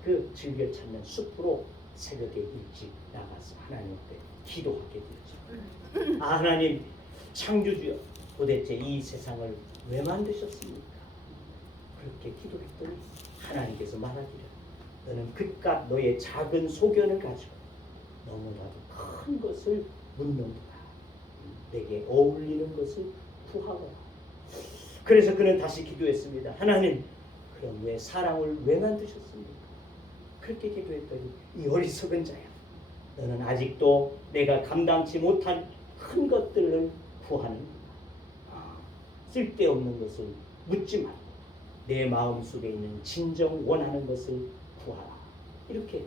그 즐겨 찾는 숲으로 새벽에 일찍 나가서 하나님 앞에 기도하게 되죠. 하나님 창조주여, 도대체 이 세상을 왜 만드셨습니까? 그렇게 기도했더니 하나님께서 말하기를 너는 그깟 너의 작은 소견을 가지고 너무나도 큰 것을 묻는구나. 내게 어울리는 것을 구하거라. 그래서 그는 다시 기도했습니다. 하나님, 그럼 왜 사람을 왜 만드셨습니까? 그렇게 기도했더니 이 어리석은 자야, 너는 아직도 내가 감당치 못한 큰 것들을 구하는구나. 쓸데없는 것을 묻지 말고 내 마음속에 있는 진정 원하는 것을 구하라. 이렇게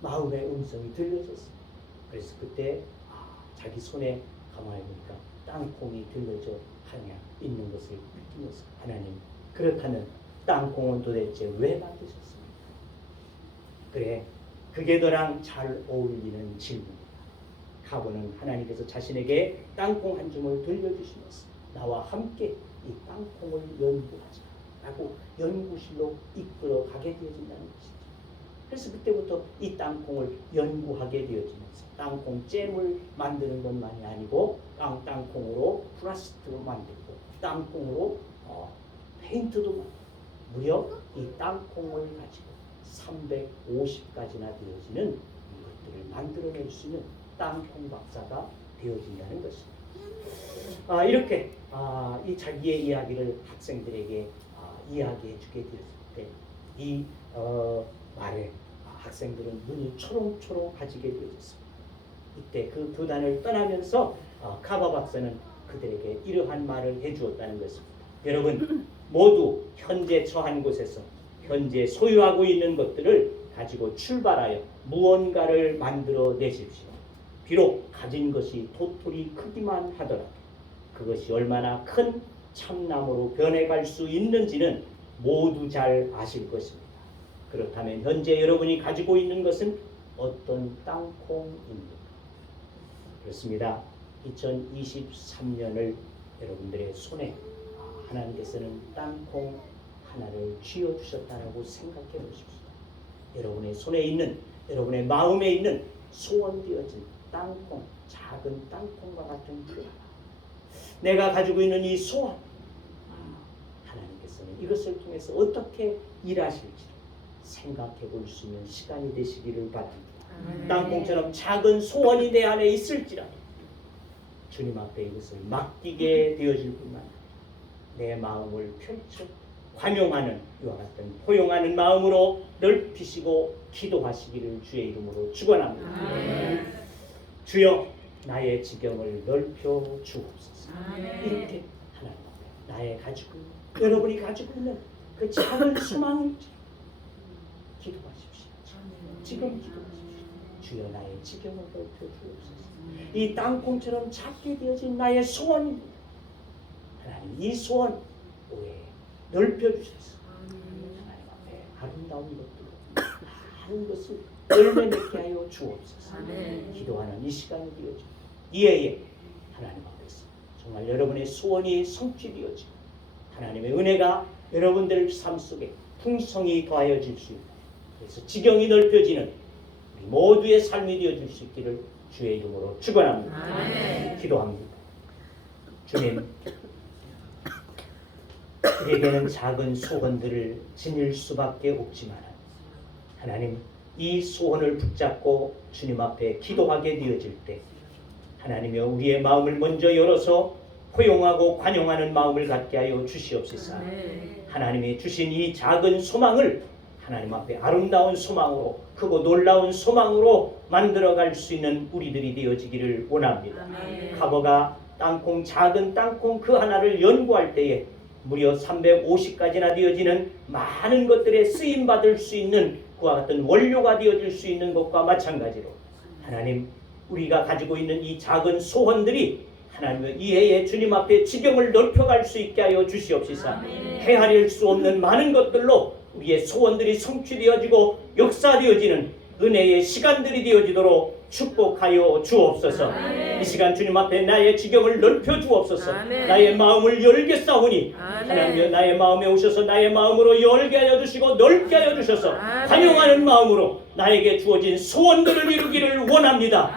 마음의 음성이 들려졌습니다. 그래서 그때 자기 손에 가만히 보니까 땅콩이 들려져 하냐 있는 것을 느끼면서 하나님, 그렇다면 땅콩은 도대체 왜 만드셨습니까? 그래, 그게 너랑 잘 어울리는 질문이다. 카본은 하나님께서 자신에게 땅콩 한 줌을 들려주시면서 나와 함께 이 땅콩을 연구하자 라고 연구실로 이끌어 가게 되어진다는 것이죠. 그래서 그때부터 이 땅콩을 연구하게 되어지면서 땅콩 잼을 만드는 것만이 아니고 땅콩으로 플라스틱을 만들고 땅콩으로 페인트도 만들고 무려 이 땅콩을 가지고 350가지나 되어지는 이것들을 만들어낼 수 있는 땅콩 박사가 되어진다는 것입니다. 이렇게 이 자기의 이야기를 학생들에게 이야기해 주게 되었을 때 이 말에 학생들은 눈이 초롱초롱해지게 되었습니다. 이때 그 교단을 떠나면서 카바 박사는 그들에게 이러한 말을 해주었다는 것입니다. 여러분 모두 현재 처한 곳에서 현재 소유하고 있는 것들을 가지고 출발하여 무언가를 만들어 내십시오. 비록 가진 것이 도토리 크기만 하더라도 그것이 얼마나 큰 참나무로 변해갈 수 있는지는 모두 잘 아실 것입니다. 그렇다면 현재 여러분이 가지고 있는 것은 어떤 땅콩입니까? 그렇습니다. 2023년을 여러분들의 손에 하나님께서는 땅콩 하나를 쥐어주셨다라고 생각해 보십시오. 여러분의 손에 있는, 여러분의 마음에 있는 소원되어진 땅콩, 작은 땅콩과 같은 그 하나, 내가 가지고 있는 이 소원, 하나님께서는 이것을 통해서 어떻게 일하실지 생각해 볼 수 있는 시간이 되시기를 바랍니다. 땅콩처럼 작은 소원이 내 안에 있을지라도 주님 앞에 이것을 맡기게 되어질 뿐만 아니라 내 마음을 펼쳐 관용하는 이와 같은 포용하는 마음으로 넓히시고 기도하시기를 주의 이름으로 축원합니다. 주여 나의 지경을 넓혀 주옵소서. 이렇게 하나님 앞에 나의 가지고 있는, 여러분이 가지고 있는 그 작은 소망을 기도하십시오. 지금 기도하십시오. 주여 나의 지경을 넓혀 주옵소서. 이 땅콩처럼 작게 되어진 나의 소원입니다. 하나님 이 소원 오해 넓혀주셔서 하나님 앞에 아름다운 것들로 많은 것을 열매 맺게 하여 주옵소서. 기도하는 이 시간이 되어지고 이에 하나님 앞에서 정말 여러분의 소원이 성취되어지고 하나님의 은혜가 여러분들 삶 속에 풍성히 더하여질 수 있고, 그래서 지경이 넓혀지는 우리 모두의 삶이 되어질 수 있기를 주의 이름으로 축원합니다. 기도합니다. 주님, 우리에게는 작은 소원들을 지닐 수밖에 없지만 하나님 이 소원을 붙잡고 주님 앞에 기도하게 되어질 때 하나님이여 우리의 마음을 먼저 열어서 포용하고 관용하는 마음을 갖게 하여 주시옵소서. 하나님이 주신 이 작은 소망을 하나님 앞에 아름다운 소망으로, 크고 놀라운 소망으로 만들어갈 수 있는 우리들이 되어지기를 원합니다. 가버가 땅콩, 작은 땅콩 그 하나를 연구할 때에 무려 350가지나 되어지는 많은 것들에 쓰임받을 수 있는 그와 같은 원료가 되어질 수 있는 것과 마찬가지로 하나님 우리가 가지고 있는 이 작은 소원들이 하나님의 이해에 주님 앞에 지경을 넓혀갈 수 있게 하여 주시옵소서. 헤아릴 수 없는 많은 것들로 우리의 소원들이 성취되어지고 역사되어지는 은혜의 시간들이 되어지도록 축복하여 주옵소서. 이 시간 주님 앞에 나의 지경을 넓혀 주옵소서. 나의 마음을 열게 싸우니 하나님여 나의 마음에 오셔서 나의 마음으로 열게 하여 주시고 넓게 하여 주셔서 관용하는 마음으로 나에게 주어진 소원들을 이루기를 원합니다.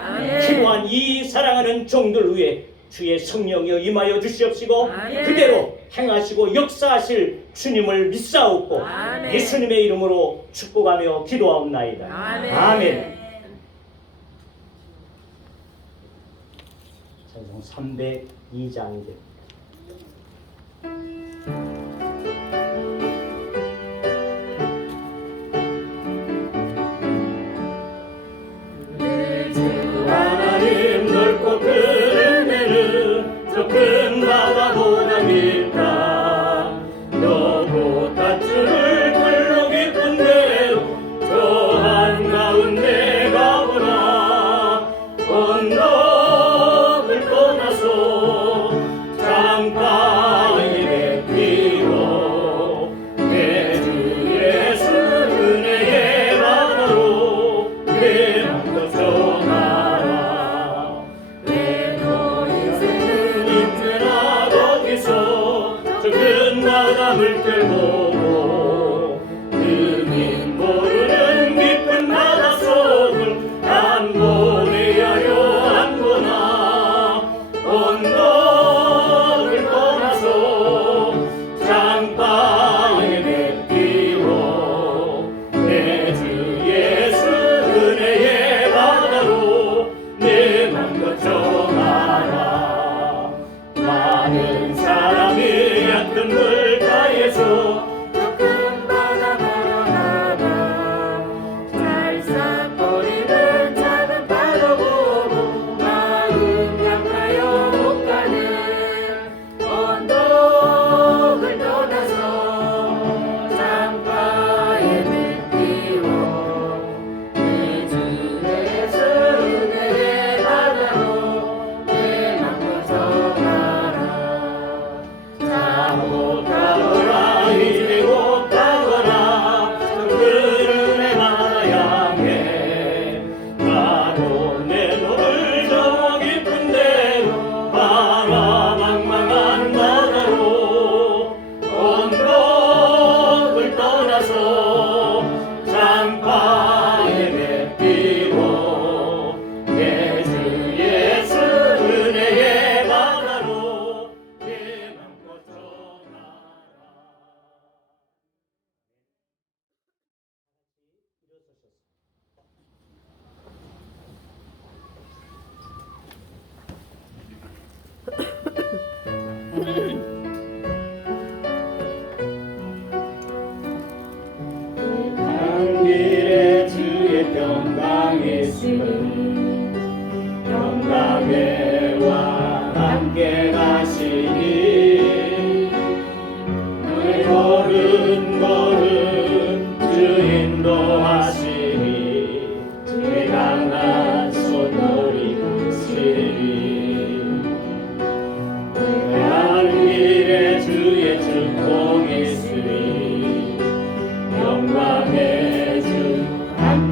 기도한 이 사랑하는 종들 위에 주의 성령이여 임하여 주시옵시고 그대로 행하시고 역사하실 주님을 믿사옵고 예수님의 이름으로 축복하며 기도하옵나이다. 아멘. 찬송 302장이 됩니다. 하나님 넓고 큰 은혜는 저 큰 바다보다 깊다. 너무 닷줄을 불러 깊은 대로 저 한가운데 가보라. 언덕을 떠나서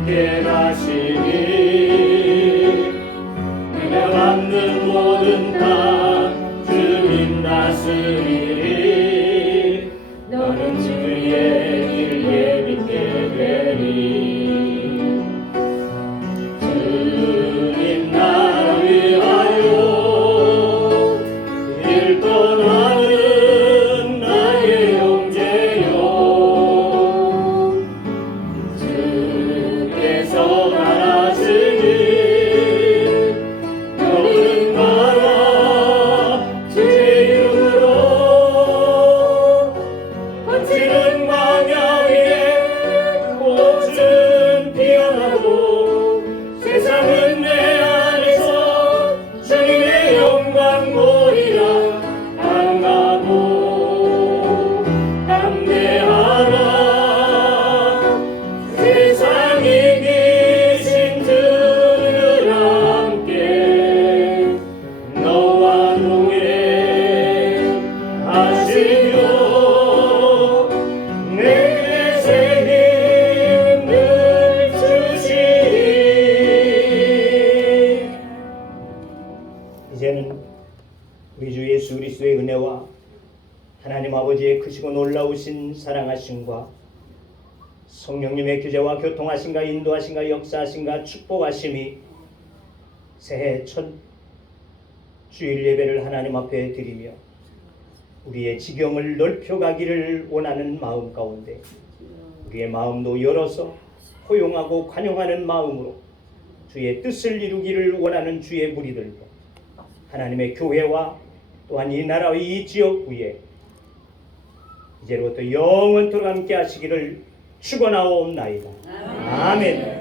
함께 가시니 은혜 받는 모든 땅 주님 다스리리 너는 주의 길 예비게 되리 주님 나를 위하여 길 떠나는 나의 형제여 주께서 말하시니 너는 가라 주의 이름으로 거칠은 광야 위에 꽃은 피어나고 세상은 내 안에서 주님의 영광 보리라 강하고 담대하라 세상에 계신 주를 함께 너와 동행하시며 내게 새 힘을 주시니 이제는 우리 주 예수 그리스도의 은혜와 하나님 아버지의 크시고 놀라우신 사랑하심과 성령님의 교제와 교통하심과 인도하심과 역사하심과 축복하심이 새해 첫 주일 예배를 하나님 앞에 드리며 우리의 지경을 넓혀가기를 원하는 마음 가운데 우리의 마음도 열어서 포용하고 관용하는 마음으로 주의 뜻을 이루기를 원하는 주의 무리들과 하나님의 교회와 또한 이 나라의 이 지역 위에 이제로부터 영원토록 함께 하시기를 축원하옵나이다. 아멘.